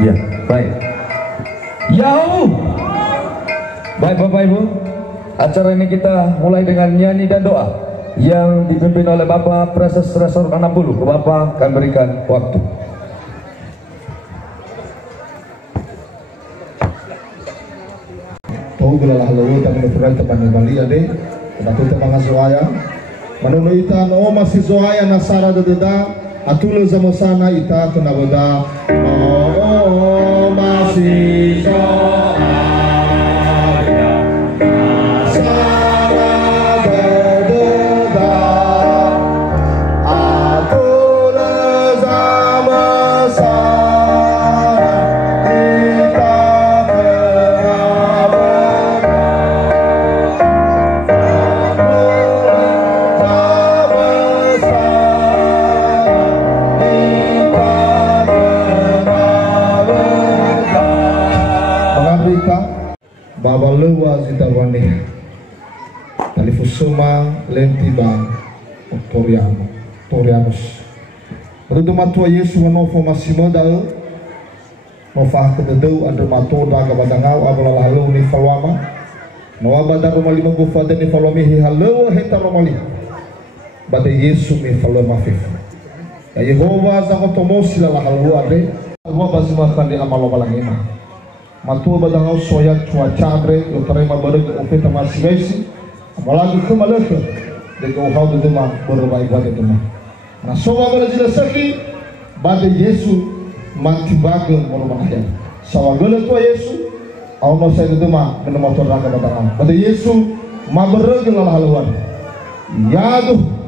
Ya, baik. Yahoo. Baik Bapak Ibu, acara ini kita mulai dengan nyanyi dan doa yang dipimpin oleh Bapak Preses Resor 60. Bapak akan berikan waktu. Oh gelalah lalu tak menurut teman kembali ade, batu teman soaya, menurut ita no masih soaya nasara deda, atulo zamosana ita tunaboda, oh masih soaya. Baba lewa zita wane talifusuma lentiba Torianos Redu matua Yesu wanofo masimoda Nofah kededeu under matua daga badangau abala halu ni falwama Noa badar romali mengufada ni falwami hi halu heta romali Bade Yesu mi falwama fif Ya Yehova zango tomosi lala halu ade Alwa bazimakan di amalo balangima Matua badangau soya cuaca bre lotare mabareg ofeta masibesi apalagi kemaleke dego hau de ma berbaik bade tema na sowa bala saki bade Yesu manti bage moro manaya sawa gele to Yesu au no sai de ma bena motor raga badangau bade Yesu mabareg lala halwan yadu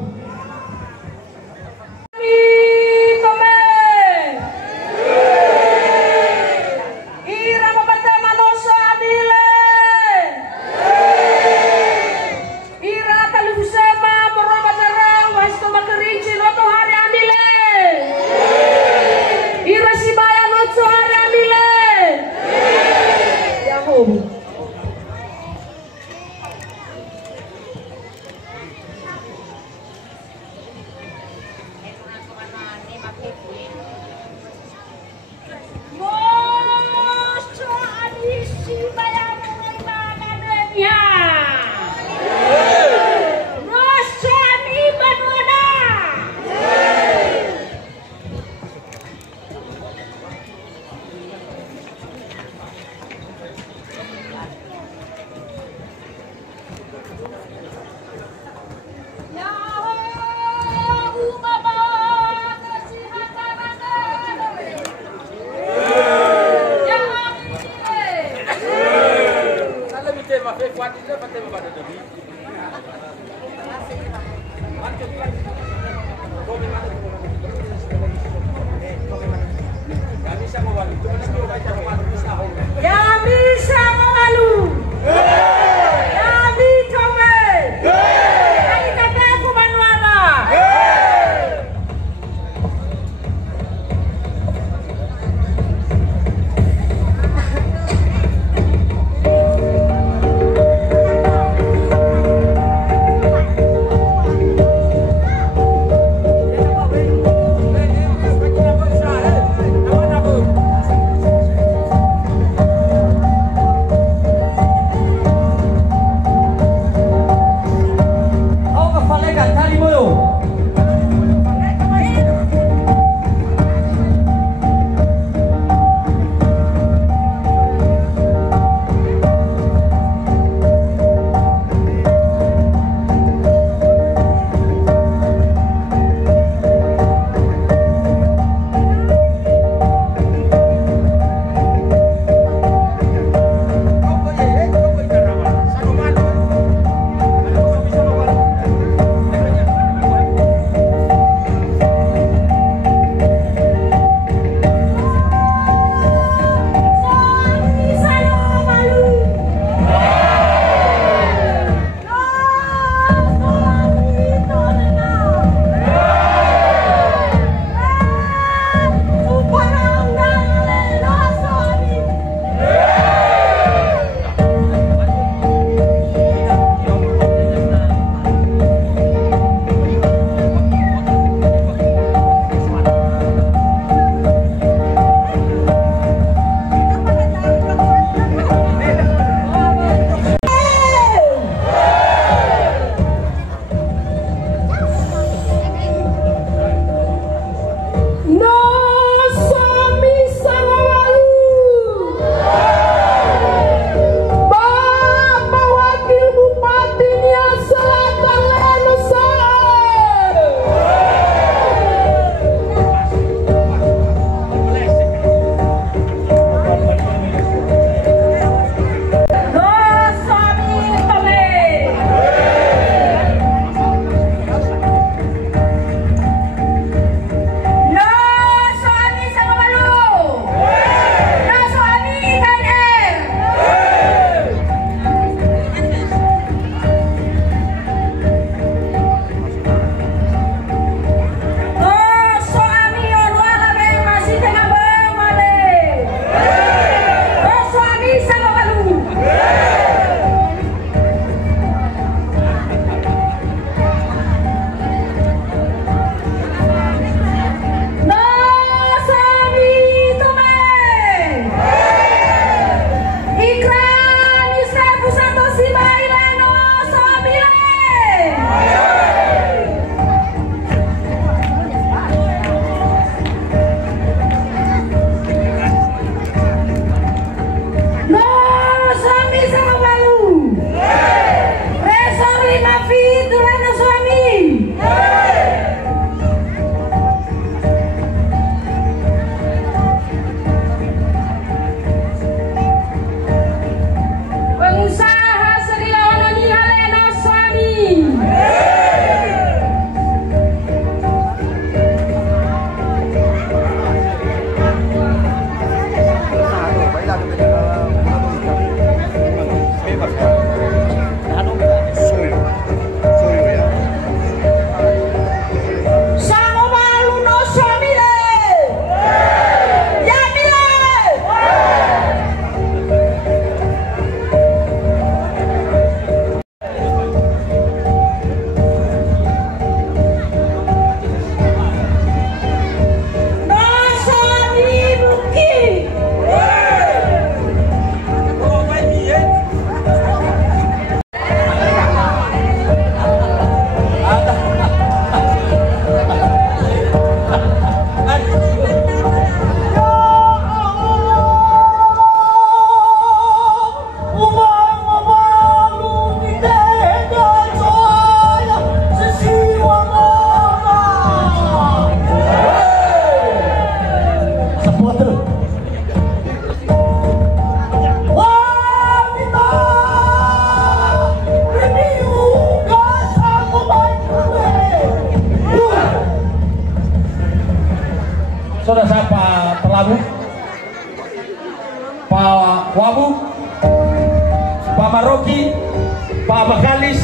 Pak Makalis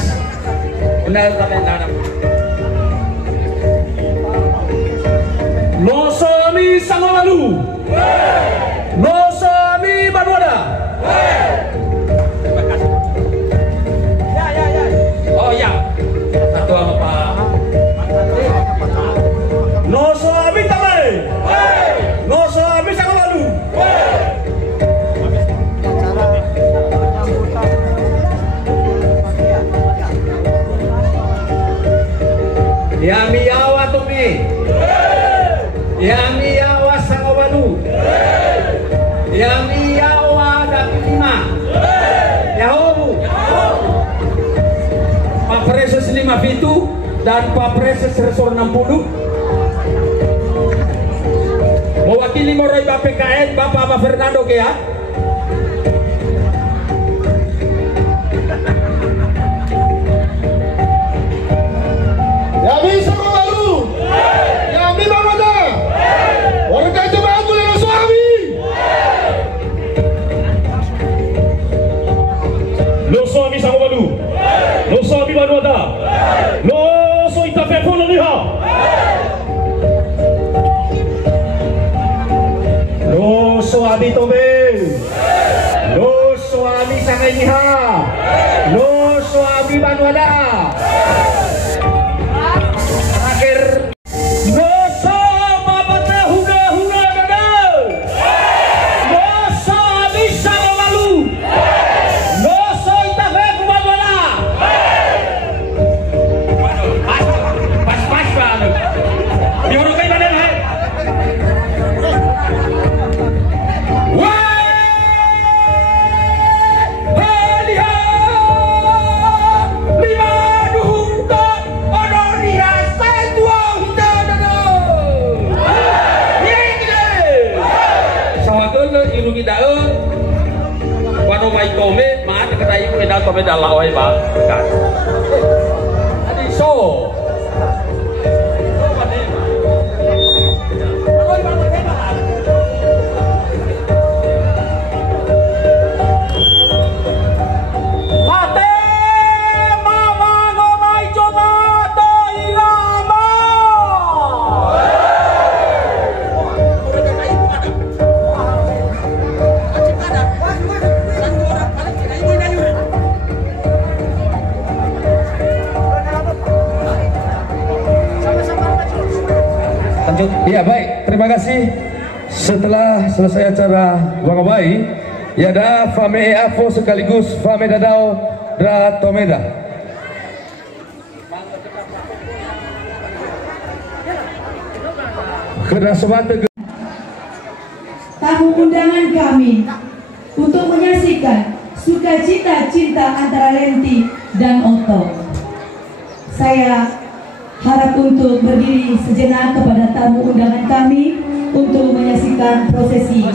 benar tanam. Losami Sangowalu, Losami Banwada. Terima kasih. Ya. Oh ya, satu sama Pak. Losami Tamai, Losami Sangowalu. Yami Yawa Tumi, Yami Yawa Sangowalu, Yami Yawa Dapi 5, Yahobu, Pak Preses 5 Fitu dan Pak Preses Resor 60, mewakili Moroy Bapak PKN Bapak Fernando Gea. Yami Sangowalu, Yami Banwada, warga jemaat Mulia Suami. Losami Sangowalu, Losami Banwada, Loso Itape Poloniha, Loso Abi Tobe, Loso Abi Sangeniha, Loso Abi Banwada. Kami dah lawai Pak. Adi so. Ya baik, terima kasih. Setelah selesai acara Wangabai, ya ada Fame Afo sekaligus Fame Dadao Dra Tomeda. Kena semata tamu undangan kami untuk menyaksikan sukacita cinta antara Lenti dan Otto. Saya harap untuk berdiri sejenak kepada tamu undangan kami untuk menyaksikan prosesi.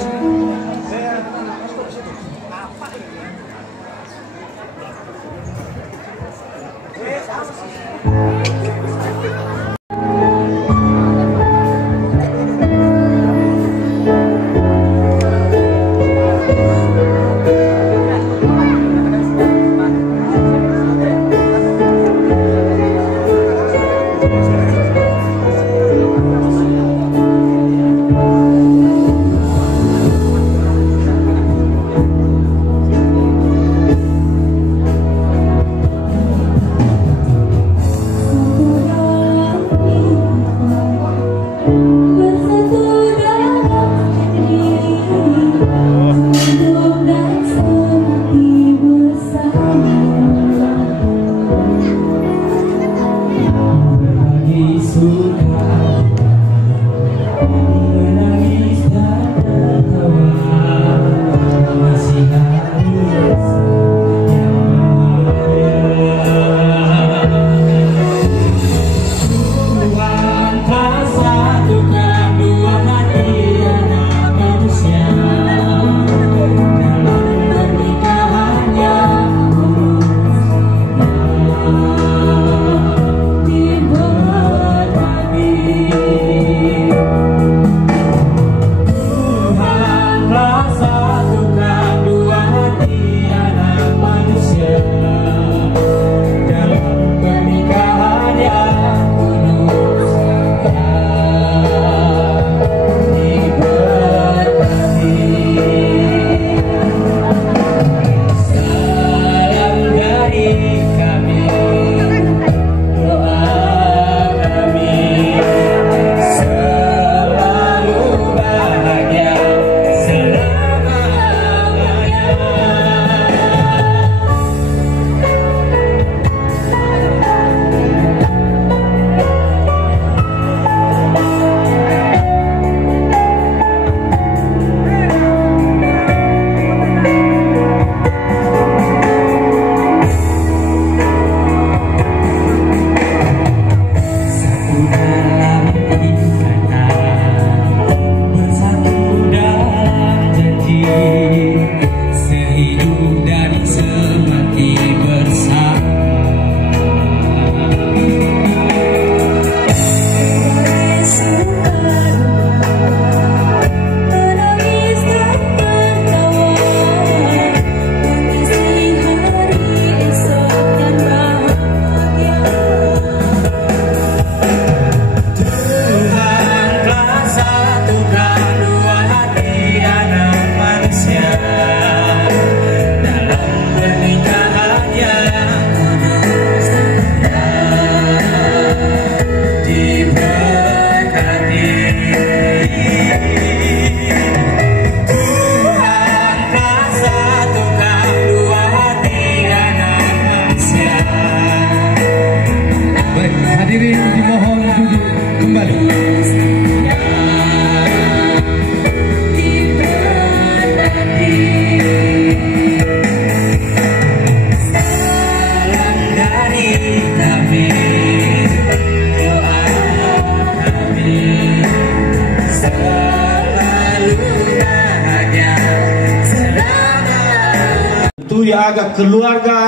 kepada keluarga,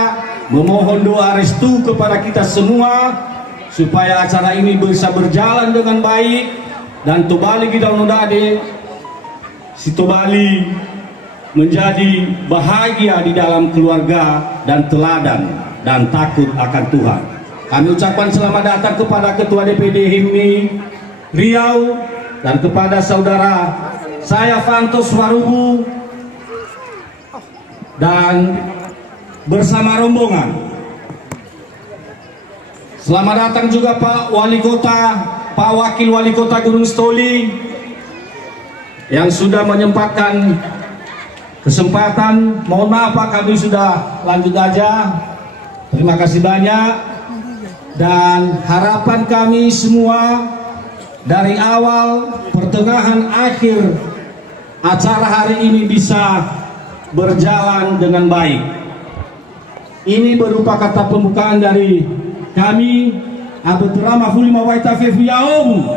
memohon doa restu kepada kita semua supaya acara ini bisa berjalan dengan baik dan Tobali Gidang Nodade si Tobali menjadi bahagia di dalam keluarga dan teladan dan takut akan Tuhan. Kami ucapkan selamat datang kepada Ketua DPD HIMNI Riau dan kepada saudara saya Fantos Warubu dan bersama rombongan. Selamat datang juga Pak Wali Kota, Pak Wakil Wali Kota Gunung Stoli yang sudah menyempatkan kesempatan. Mohon maaf Pak, kami sudah lanjut aja. Terima kasih banyak. Dan harapan kami semua dari awal, pertengahan, akhir acara hari ini bisa berjalan dengan baik. Ini berupa kata pembukaan dari kami, Abetrama Fulima Waita Fefuyaum.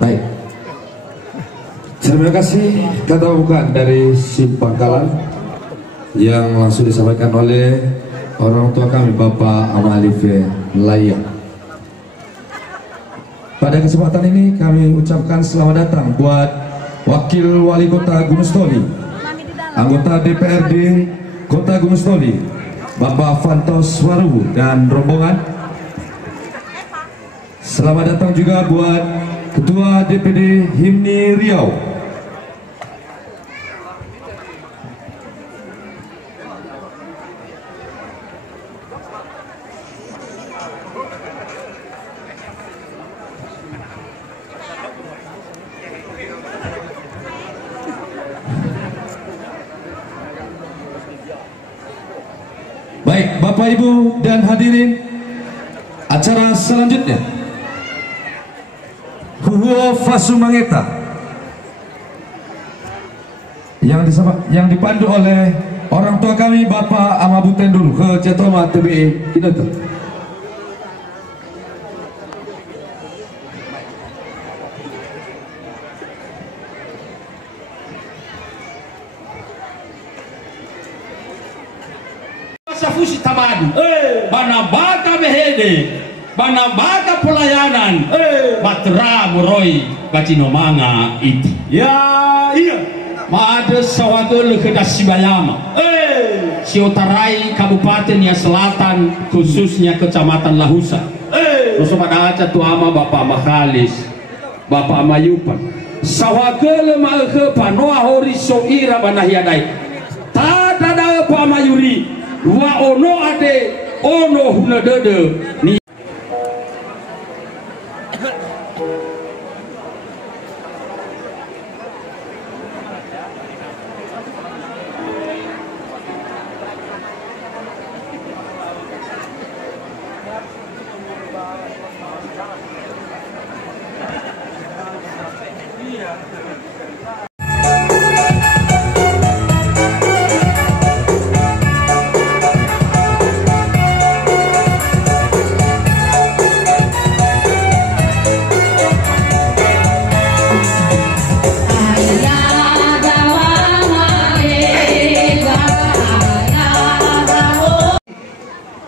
Baik. Terima kasih kata pembukaan dari Simpangkalan yang langsung disampaikan oleh orang tua kami Bapak Amalife Layak. Pada kesempatan ini kami ucapkan selamat datang buat Wakil Wali Kota Gunung Stoli, anggota DPRD Kota Gunung Stoli, Bapak Fantos Warubu dan rombongan. Selamat datang juga buat Ketua DPD HIMNI Riau, baik Bapak Ibu dan hadirin, acara selanjutnya Huhuo Fasumangeta yang dipandu oleh orang tua kami Bapak Amabuten dulu ke Cetoma TBE Kinoto. Safusi tamadu, bana baka behede, bana baka pelayanan, batra muroi kacinomanga iti. Ya iya, maada sawadul kedasibayama, Siotarai Kabupaten ya Selatan, khususnya Kecamatan Lahusa. Terus pada aja tuama Bapak Makhalis, Bapak Mayupan, sawagele mahe panoa hori soira banahiadai, tada da pa mayuri. Wa ono ade ono huna dede ni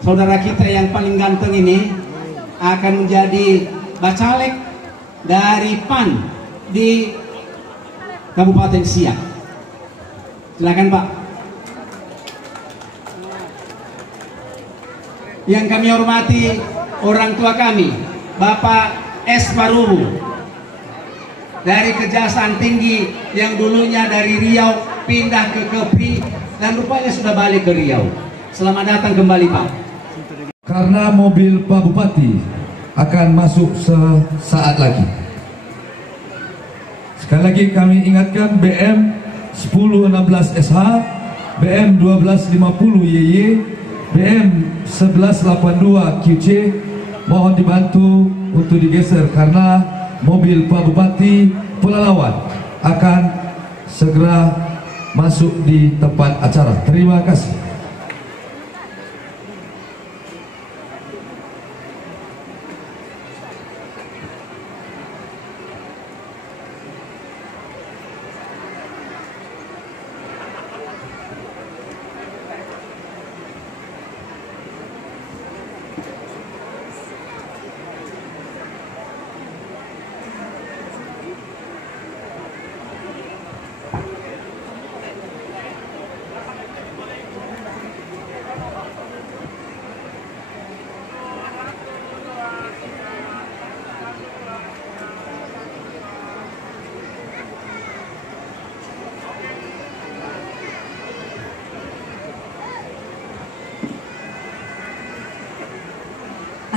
saudara kita yang paling ganteng ini akan menjadi bacalek dari PAN di Kabupaten Siak. Silakan Pak. Yang kami hormati orang tua kami, Bapak S. Warubu dari Kejaksaan Tinggi yang dulunya dari Riau pindah ke Kepri dan rupanya sudah balik ke Riau. Selamat datang kembali Pak. Karena mobil Pak Bupati akan masuk sesaat lagi. Sekali lagi kami ingatkan BM 1016 SH, BM 1250 YY, BM 1182 QC mohon dibantu untuk digeser karena mobil Pak Bupati Pelalawan akan segera masuk di tempat acara. Terima kasih.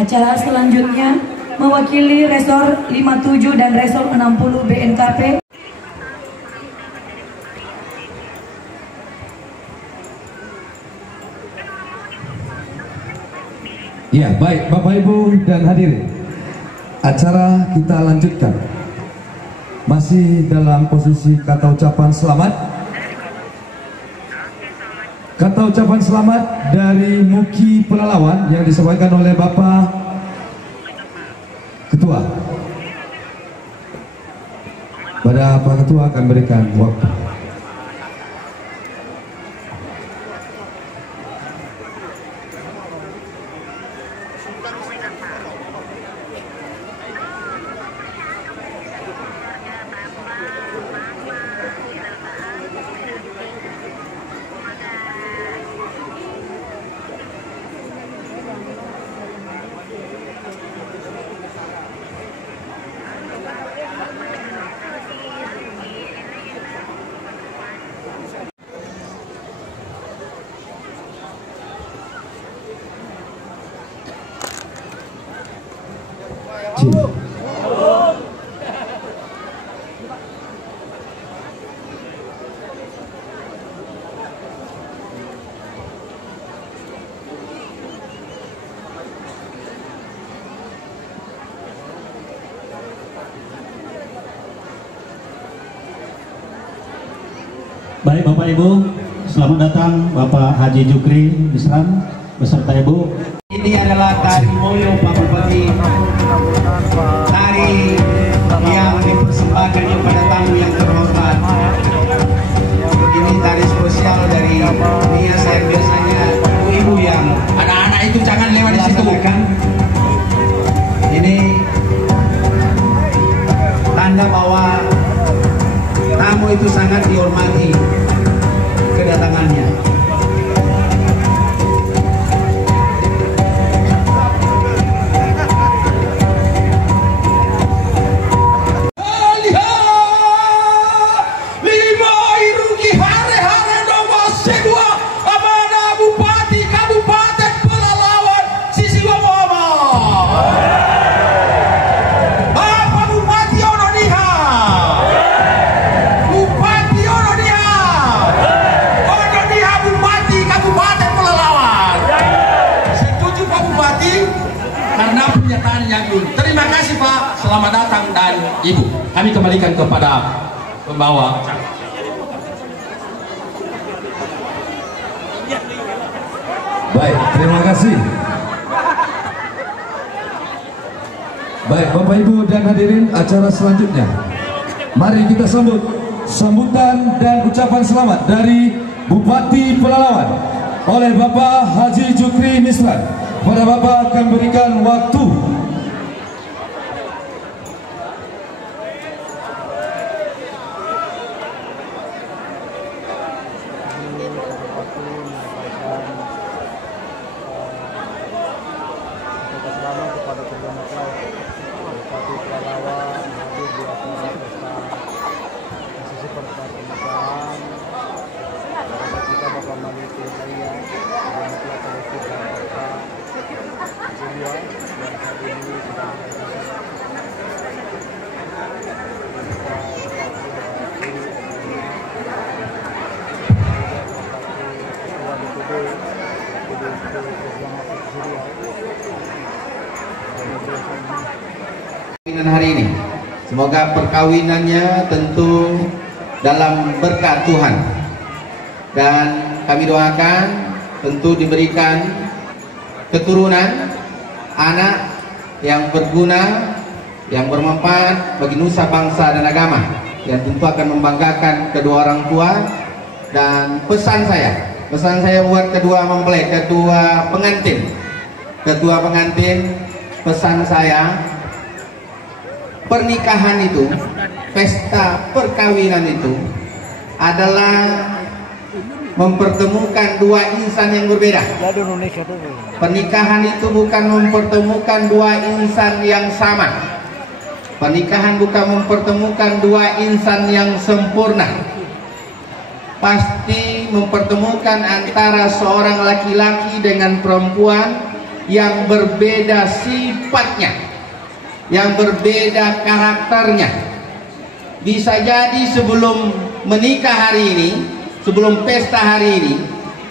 Acara selanjutnya mewakili Resor 57 dan Resor 60 BNKP. Ya, baik Bapak Ibu dan hadirin, acara kita lanjutkan. Masih dalam posisi kata ucapan selamat. Kata ucapan selamat dari Muki Pelalawan yang disampaikan oleh Bapak Ketua. Pada Pak Ketua akan berikan waktu. Baik Bapak Ibu, selamat datang Bapak Haji Jukri Misran beserta Ibu. Ini adalah tari moyo Pak Bupati, tari yang dipersembahkan kepada tamu yang terhormat. Ini tari spesial dari biasa yang biasanya ibu yang anak-anak itu jangan lewat di situ kan. Ini tanda bahwa tamu itu sangat dihormati kedatangannya. Terima kasih Pak, selamat datang dan Ibu. Kami kembalikan kepada pembawa acara. Baik, terima kasih. Baik Bapak Ibu dan hadirin, acara selanjutnya mari kita sambut sambutan dan ucapan selamat dari Bupati Pelalawan oleh Bapak Haji Jukri Misran. Pada Bapak akan berikan waktu. Hari ini, semoga perkawinannya tentu dalam berkat Tuhan, dan kami doakan tentu diberikan keturunan anak yang berguna, yang bermanfaat bagi nusa bangsa dan agama, yang tentu akan membanggakan kedua orang tua. Dan pesan saya buat kedua mempelai, kedua pengantin, pesan saya, pernikahan itu, pesta perkawinan itu adalah mempertemukan dua insan yang berbeda. Pernikahan itu bukan mempertemukan dua insan yang sama. Pernikahan bukan mempertemukan dua insan yang sempurna. Pasti mempertemukan antara seorang laki-laki dengan perempuan yang berbeda sifatnya, yang berbeda karakternya. Bisa jadi sebelum menikah hari ini, sebelum pesta hari ini,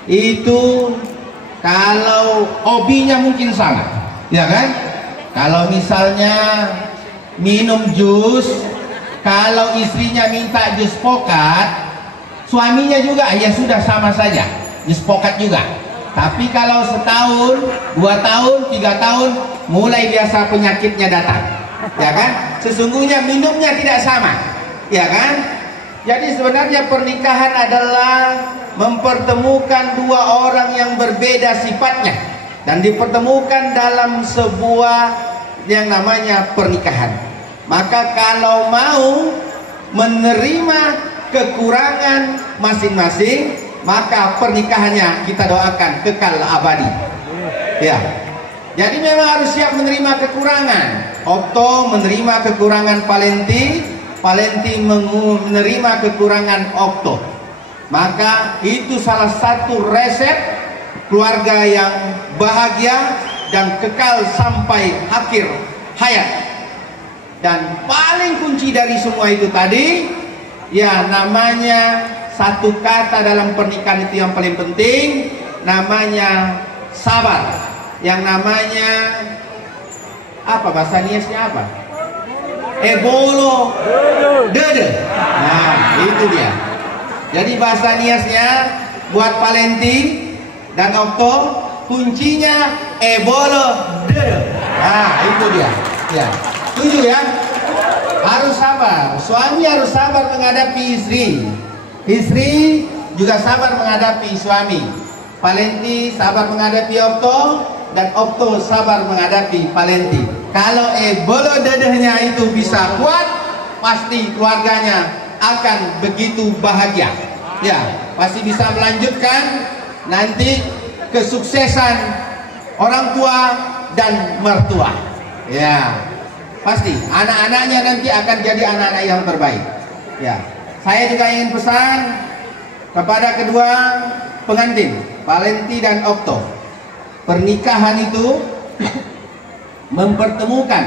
itu kalau hobinya mungkin sama, ya kan? Kalau misalnya minum jus, kalau istrinya minta jus pokat, suaminya juga ya sudah sama saja, jus pokat juga. Tapi kalau setahun, 2 tahun, 3 tahun, mulai biasa penyakitnya datang, ya kan? Sesungguhnya minumnya tidak sama, ya kan? Jadi sebenarnya pernikahan adalah mempertemukan dua orang yang berbeda sifatnya dan dipertemukan dalam sebuah yang namanya pernikahan. Maka kalau mau menerima kekurangan masing-masing, maka pernikahannya kita doakan kekal abadi. Ya. Jadi memang harus siap menerima kekurangan. Okto menerima kekurangan Palenti, Palenti menerima kekurangan Okto. Maka itu salah satu resep keluarga yang bahagia dan kekal sampai akhir hayat. Dan paling kunci dari semua itu tadi, ya namanya satu kata dalam pernikahan itu yang paling penting, namanya sabar. Yang namanya apa, bahasa niasnya apa? Ebolo dede. Nah itu dia. Jadi bahasa niasnya buat Palenti dan Okto, kuncinya ebolo dede. Nah itu dia. Ya, setuju ya? Harus sabar. Suami harus sabar menghadapi istri. Istri juga sabar menghadapi suami. Palenti sabar menghadapi Okto, dan Okto sabar menghadapi Palenti. Kalau ebolo dedehnya itu bisa kuat, pasti keluarganya akan begitu bahagia. Ya, pasti bisa melanjutkan nanti kesuksesan orang tua dan mertua. Ya, pasti anak-anaknya nanti akan jadi anak-anak yang terbaik. Ya, saya juga ingin pesan kepada kedua pengantin, Palenti dan Okto. Pernikahan itu mempertemukan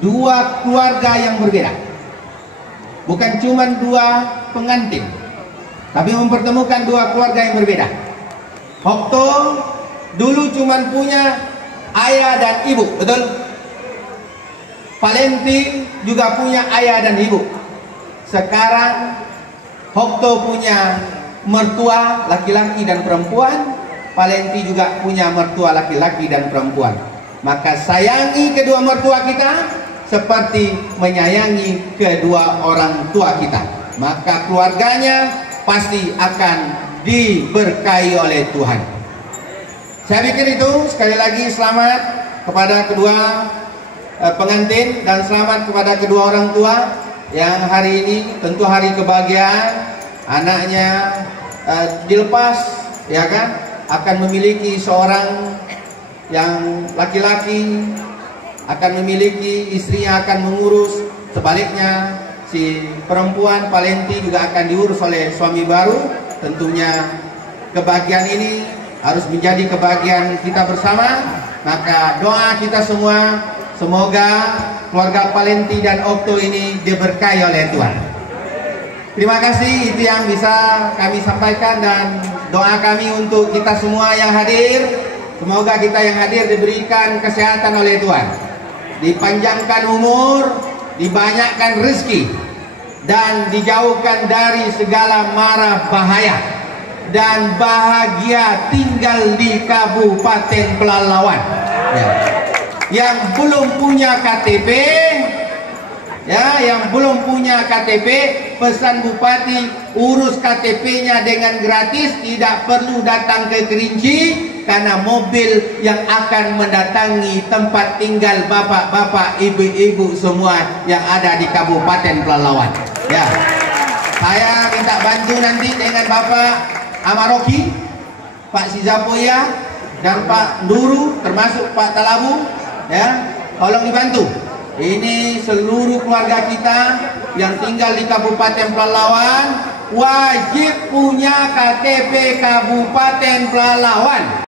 dua keluarga yang berbeda. Bukan cuma dua pengantin, tapi mempertemukan dua keluarga yang berbeda. Okto dulu cuma punya ayah dan ibu, betul? Palenti juga punya ayah dan ibu. Sekarang Okto punya mertua laki-laki dan perempuan, Palenti juga punya mertua laki-laki dan perempuan. Maka sayangi kedua mertua kita seperti menyayangi kedua orang tua kita. Maka keluarganya pasti akan diberkahi oleh Tuhan. Saya pikir itu. Sekali lagi selamat kepada kedua pengantin dan selamat kepada kedua orang tua yang hari ini tentu hari kebahagiaan. Anaknya dilepas, ya kan, akan memiliki seorang yang laki-laki, akan memiliki istrinya, akan mengurus. Sebaliknya si perempuan Palenti juga akan diurus oleh suami baru. Tentunya kebahagiaan ini harus menjadi kebahagiaan kita bersama. Maka doa kita semua, semoga keluarga Palenti dan Okto ini diberkahi oleh Tuhan. Terima kasih, itu yang bisa kami sampaikan, dan doa kami untuk kita semua yang hadir. Semoga kita yang hadir diberikan kesehatan oleh Tuhan, dipanjangkan umur, dibanyakkan rezeki, dan dijauhkan dari segala mara bahaya, dan bahagia tinggal di Kabupaten Pelalawan. Ya. Yang belum punya KTP, ya, yang belum punya KTP, pesan Bupati urus KTP-nya dengan gratis, tidak perlu datang ke Kerinci, karena mobil yang akan mendatangi tempat tinggal bapak-bapak, ibu-ibu semua yang ada di Kabupaten Pelalawan. Ya, saya minta bantu nanti dengan Bapak Amaroki, Pak Sizapoya, dan Pak Nuru, termasuk Pak Talabu. Ya, tolong dibantu. Ini seluruh keluarga kita yang tinggal di Kabupaten Pelalawan wajib punya KTP Kabupaten Pelalawan.